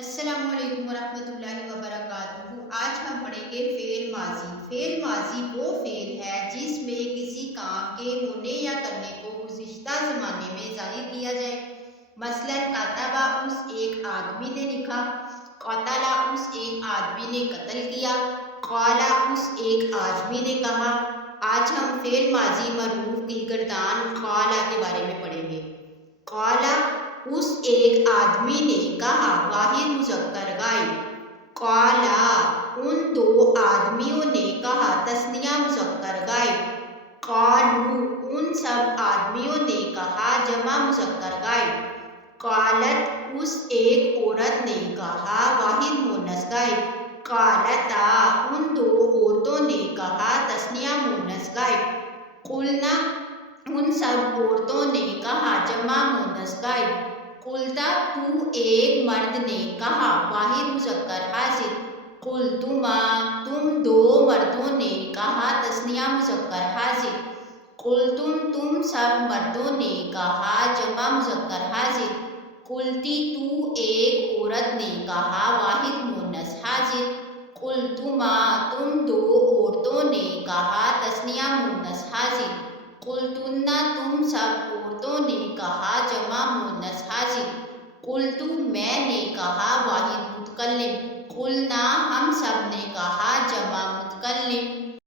السلام علیکم ورحمۃ اللہ وبرکاتہ۔ آج ہم پڑھیں گے فعل ماضی۔ فعل ماضی وہ فعل ہے جس میں کسی کام کے ہونے یا کرنے کو گزشتہ زمانے میں ظاہر کیا جائے۔ مثلاً کاتبہ اس ایک آدمی نے لکھا، قتلہ اس ایک آدمی نے قتل کیا، قالا اس ایک آدمی نے کہا۔ آج ہم فعل ماضی مرفوع کی گردان قالا کے بارے میں پڑھیں گے۔ قالا اس ایک آدمی نے کہا، واحد مذکر غائب۔ قالا ان دو آدمیوں نے کہا، تثنیہ مذکر غائب۔ قالوا ان سب آدمیوں نے کہا، جمع مذکر غائب۔ قالت اس ایک عورت نے کہا، واحد مؤنث غائب۔ قالتا ان دو عورتوں نے کہا، تثنیہ مؤنث غائب۔ قلنا ان سب عورتوں نے کہا، جمع مؤنث غائب۔ قلتا تو ایک مرد نے کہا، واحد مذکر حاضر۔ قلتما تم دو مردوں نے کہا، تثنیہ مذکر حاضر۔ قلتم تم سب مردوں نے کہا، جمع مذکر حاضر۔ قلتی تو ایک عورت نے کہا، واحد مؤنث حاضر۔ قلتما تم دو عورتوں نے کہا، تثنیہ مؤنث حاضر۔ قلتن تم سب عورتوں نے کہا، جمع مؤنث حاضر۔ قلت میں نے کہا، واحد متکلم۔ قلنا ہم سب نے کہا، جمع متکلم۔